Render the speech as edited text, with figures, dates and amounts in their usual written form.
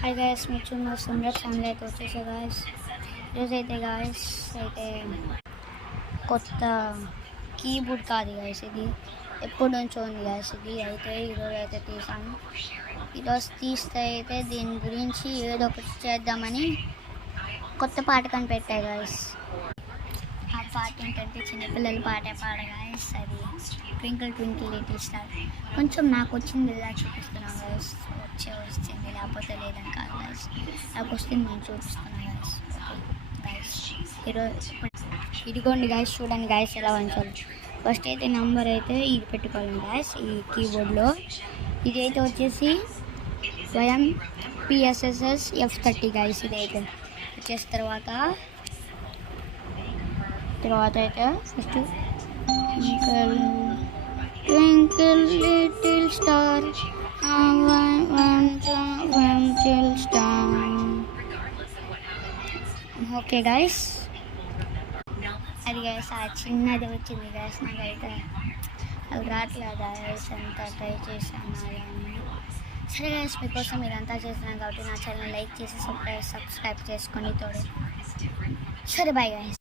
Hi guys, మీరు చూస్తున్న Sundar family అయితే వచ్చేసా గాయస్. ఈరోజైతే గాయస్ అయితే కొత్త కీబోర్డ్ కాదు గాయస్, ఇది ఎప్పటి నుంచో ఉంది గాయస్. ఇది అయితే ఈరోజు అయితే తీసాను. ఈరోజు తీస్తే అయితే దీని గురించి ఏదో ఒకటి చేద్దామని కొత్త పాట కనిపెట్టాయి గాయస్. ఆ పాట ఏంటంటే చిన్నపిల్లల పాటే పాడ గాయస్. అది ట్వింకిల్ ట్వింకిల్ లిటిల్ స్టార్. కొంచెం నాకు వచ్చింది ఇలా చూపిస్తున్నాను గాయస్. వచ్చింది లేకపోతే లేదని కాదు గాయస్, నాకు వస్తుంది నేను చూపిస్తున్నాను గాయస్. ఓకే గాయస్, ఈరోజు ఇదిగోండి గాయస్, చూడండి గాయస్ ఎలా ఉంచాలి. ఫస్ట్ అయితే నెంబర్ అయితే ఇది పెట్టుకోవాలి గాయస్ ఈ కీబోర్డ్లో. ఇది అయితే వచ్చేసి YMPSSS F30 గాయస్. ఇది అయితే వచ్చేసిన తర్వాత అయితే first twinkle little star star. Okay guys, అది గాయస్ ఆ చిన్నది వచ్చింది గాయస్. నాకైతే అవి రావట్లేదు గాయస్, అంతా ట్రై చేశాను అని. సరే గాయస్, మీకోసం ఇదంతా చేస్తున్నాను కాబట్టి నా ఛానల్ లైక్ చేసి సబ్స్క్రైబ్ చేసుకొని తోడు. సరే బాయ్ గాయస్.